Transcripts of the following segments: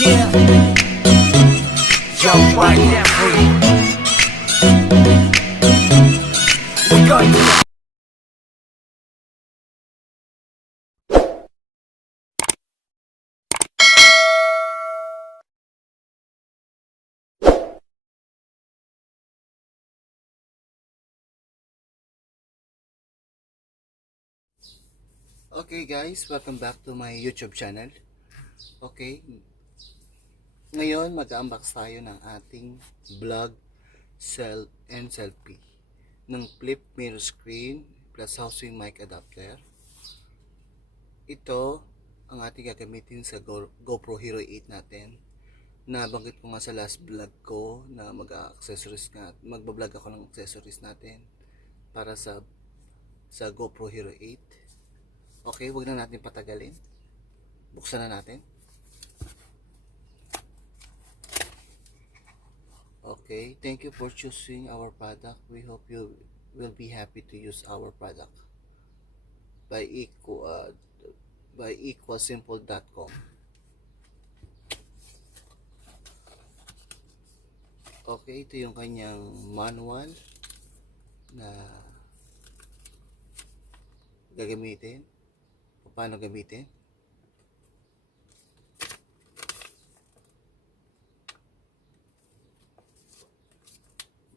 Yeah, jump right there, free. We going to Okay guys, welcome back to my YouTube channel. Okay, ngayon mag-unbox tayo ng ating vlog and selfie ng flip mirror screen plus housing mic adapter. Ito ang ating gagamitin sa GoPro Hero 8 natin. Nabanggit ko nga sa last vlog ko na magbablog ako ng accessories natin para sa GoPro Hero 8. Okay, wag na natin patagalin. Buksan na natin. Okay, thank you for choosing our product. We hope you will be happy to use our product by equasimple.com. Okay, ito yung kanyang manual na gagamitin. Paano gamitin?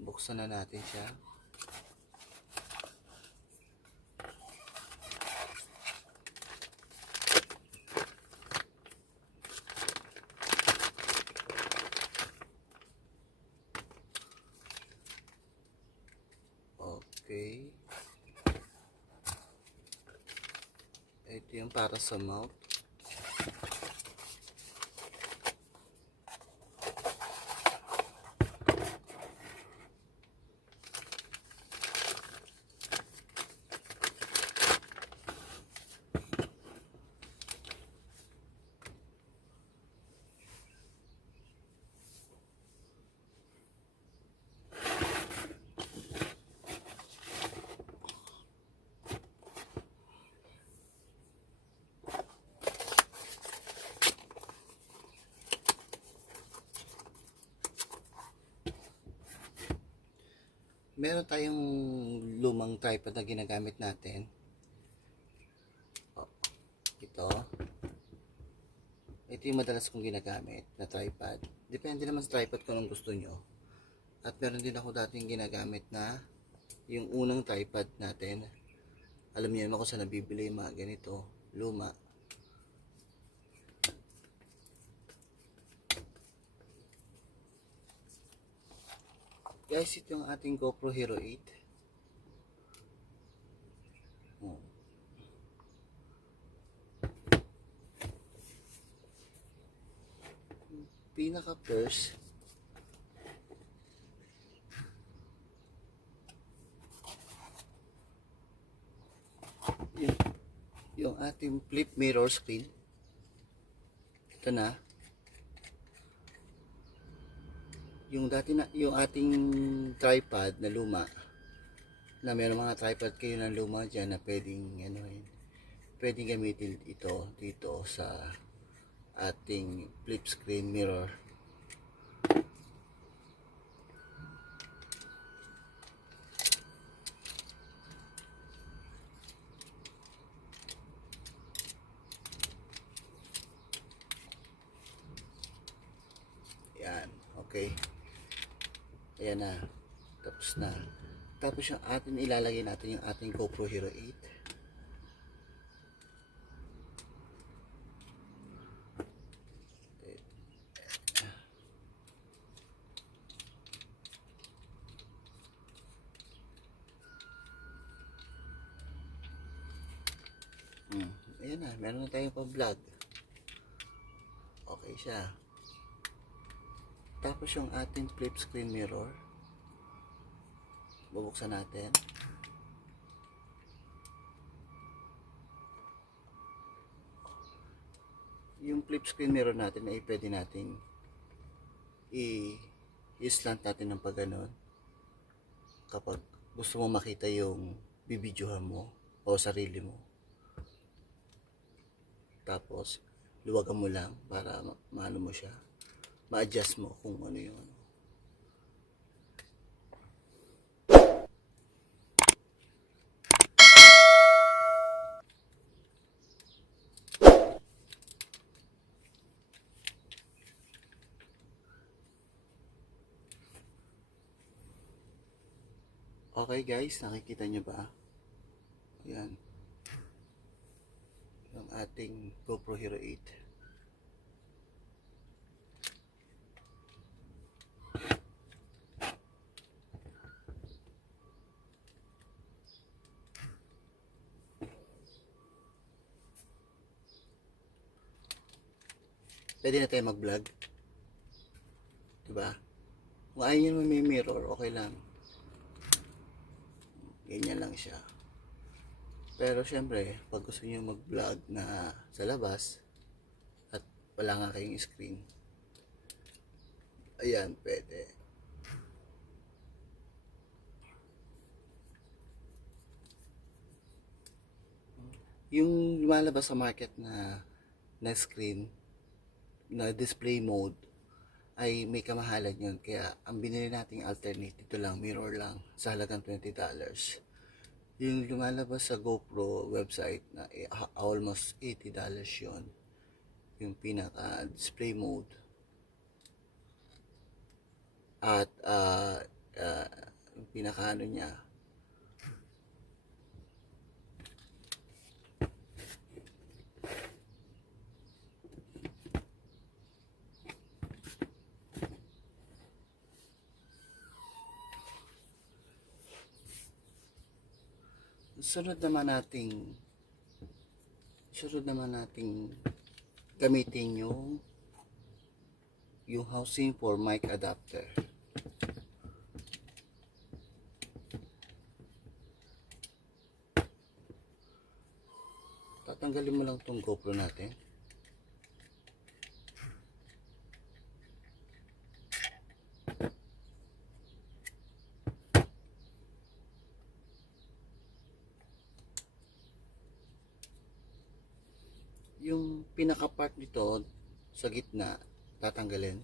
Buksan na natin siya. Okay. Ito yung para sa mount. Meron tayong lumang tripod na ginagamit natin. Ito. Ito yung madalas kong ginagamit na tripod. Depende naman sa tripod kung anong gusto nyo. At meron din ako dating ginagamit na yung unang tripod natin. Alam niyo naman kung saan nabibili yung mga ganito. Luma. Guys, ito yung ating GoPro Hero 8. Pinaka first, yung ating flip mirror screen. Ito na. Yung ating tripod na luma, na mayroong mga tripod kayo na luma dyan na pwedeng gamitin ito dito sa ating flip screen mirror. Yan, okay. Ayan na. Tapos na. Tapos yung ilalagay natin yung ating GoPro Hero 8. Ayan na. Meron na tayong pa-vlog. Okay siya. Tapos yung ating flip screen mirror, bubuksan natin. Yung flip screen mirror natin ay pwede nating i-slant natin ng pagganon kapag gusto mo makita yung bibidyohan mo o sarili mo. Tapos luwagan mo lang para maano mo siya, ma-adjust mo kung ano yun. Okay guys, nakikita nyo ba? Yan, yung ating GoPro Hero 8. Pwede na tayo mag-vlog, diba? Kung ayaw nyo may mirror, okay lang. Ganyan lang siya. Pero syempre, pag gusto nyo mag-vlog na sa labas at wala nga kayong screen, ayan, pwede. Yung lumalabas sa market na screen, na display mode, ay may kamahalan yun. Kaya ang binili nating alternate dito lang, mirror lang, sa halagang $20. Yung lumalabas sa GoPro website na almost $80 yun. Yung pinaka display mode. At yung pinaka ano niya, sunod naman nating gamitin yung housing for mic adapter. Tatanggalin mo lang tong GoPro natin. Yung pinaka part nito sa gitna tatanggalin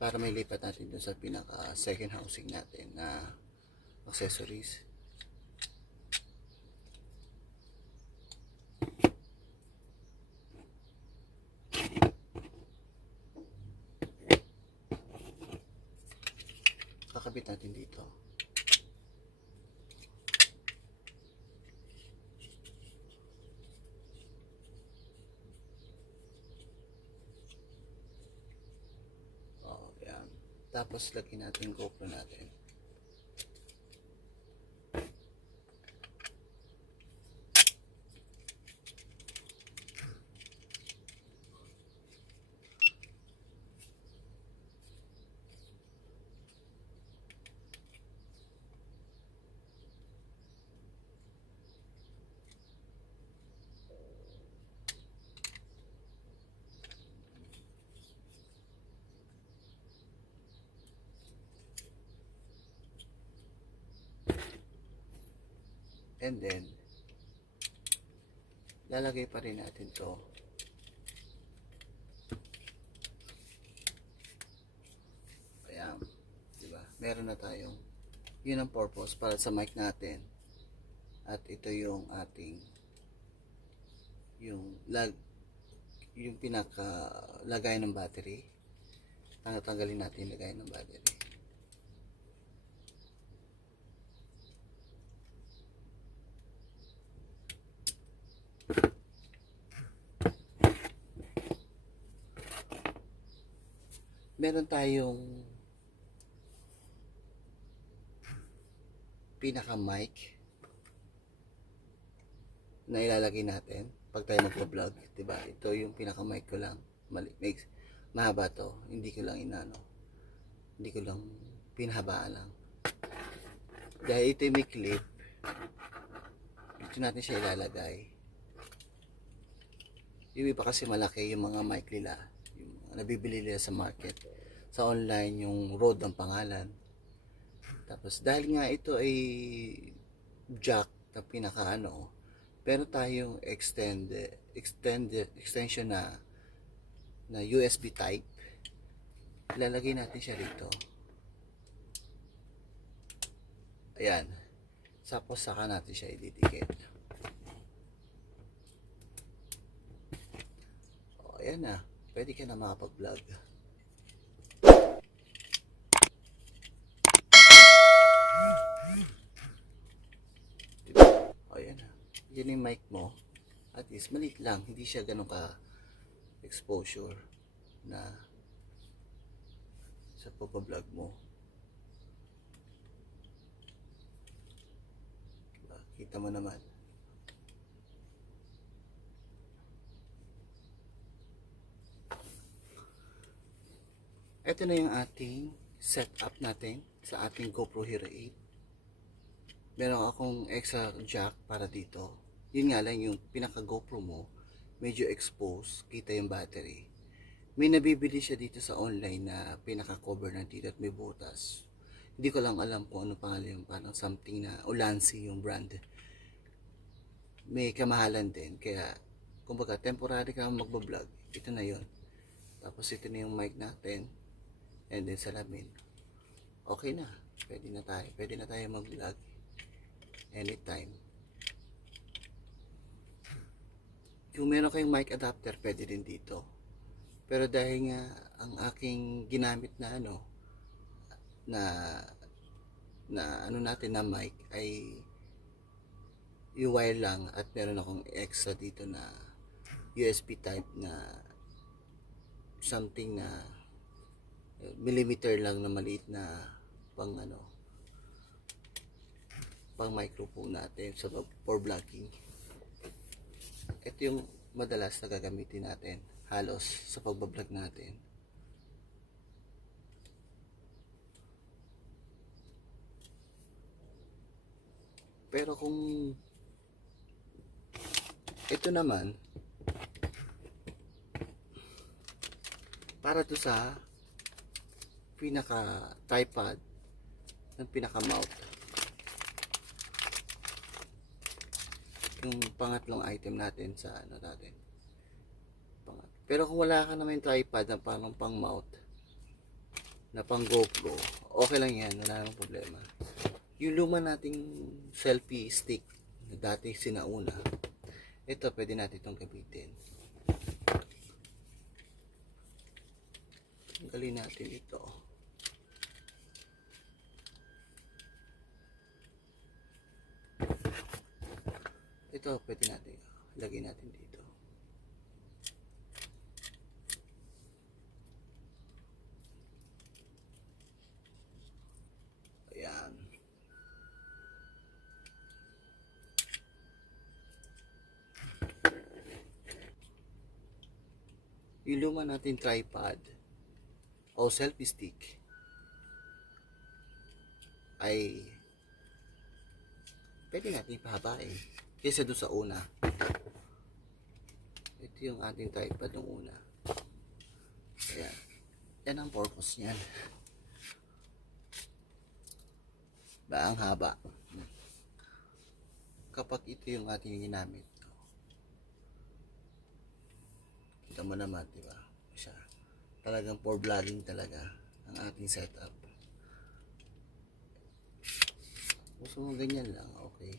para may lipat natin dun sa pinaka second housing natin na accessories. Kakabit natin dito. Tapos lagyan natin GoPro natin. And then lalagay pa rin natin to ayan, diba? Meron na tayong, yun ang purpose para sa mic natin. At ito yung ating yung pinaka lagay ng battery. Tanggalin natin yung lagay ng battery. Meron tayong pinaka mic na ilalagay natin pag tayo magpo-vlog, diba? Ito yung pinaka mic ko lang. Mahaba to, hindi ko lang pinahabaan lang. Dahil ito yung may clip, dito natin siya ilalagay. Yung iba kasi malaki yung mga mic nila, yung nabibili nila sa market. Sa online, yung Rode ang pangalan. Tapos dahil nga ito ay jack na pinaka Pero tayong extension na USB type. Ilalagay natin siya rito. Ayan. Tapos saka natin siya ididikit. O, ayan na. Pwede ka na makapag-vlog. Diba? O, ayan na. Yan yung mic mo. At least, maliit lang. Hindi siya ganun ka exposure na sa pagpa-vlog mo. Diba? Kita mo naman. Ito na yung ating setup natin sa ating GoPro Hero 8. Meron akong extra jack para dito. Yun nga lang yung pinaka GoPro mo, medyo exposed, kita yung battery. May nabibili siya dito sa online na pinaka cover na dito at may butas. Hindi ko lang alam kung ano pangalan yung parang something na Ulanzi yung brand. May kamahalan din, kaya kumbaga temporary ka magbablog, ito na yon. Tapos ito na yung mic natin. And then salamin. Okay na. Pwede na tayo mag-vlog. Anytime. Kung meron kayong mic adapter, pwede din dito. Pero dahil nga ang aking ginamit na natin na mic ay yung wire lang at meron akong extra dito na USB type na something na millimeter lang na maliit na pang microphone natin for vlogging. Ito yung madalas na gagamitin natin halos sa pagbablog natin. Pero kung ito naman para to sa pinaka tripod ng pinaka mount, yung pangatlong item natin sa natin. Pero kung wala ka naman yung tripod na parang pang mount na pang GoPro, okay lang yan, wala namang problema. Yung luma nating selfie stick na dati sinauna, ito pwede natin itong gamitin. Tanggalin natin ito. Ito pwede natin lagay natin dito. Ayan. Yung luma natin tripod o selfie stick ay pwede natin ipahabain kaysa doon sa una. Ito yung ating tripod ng una. Ayan. Yan ang purpose niyan. Ba, ang haba. Kapag ito yung ating ginamit, kita mo naman, di ba? Siya. Talagang for vlogging talaga ang ating setup. Gusto mo ganyan lang, okay.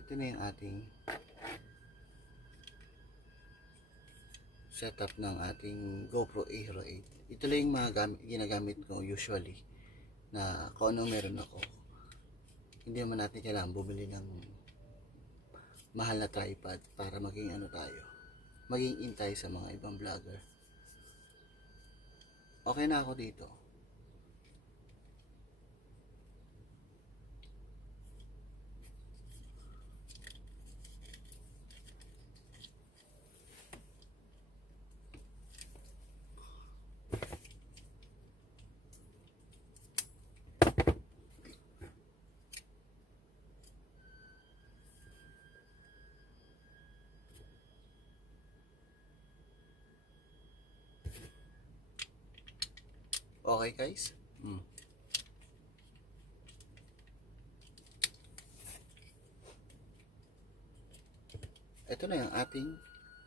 Ito na yung ating setup ng ating GoPro Hero 8. Ito lang yung mga ginagamit ko usually na kung anong meron ako. Hindi naman natin kailangan bumili ng mahal na tripod para maging maging in tayo sa mga ibang vlogger. Okay na ako dito. Okay guys? ito na yung ating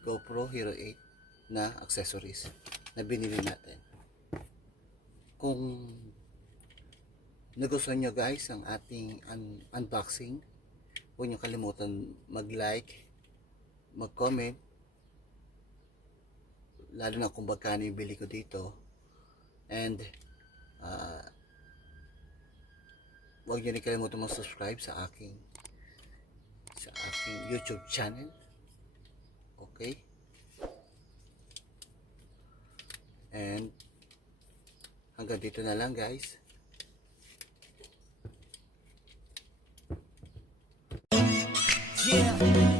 GoPro Hero 8 na accessories na binili natin. Kung nagustuhan nyo guys ang ating unboxing, huwag nyo kalimutan mag-like, mag-comment, lalo na kung magkano yung bili ko dito. And huwag nyo rin kalimutan mag-subscribe sa aking YouTube channel. Okay? And hanggang dito na lang guys. Yeah.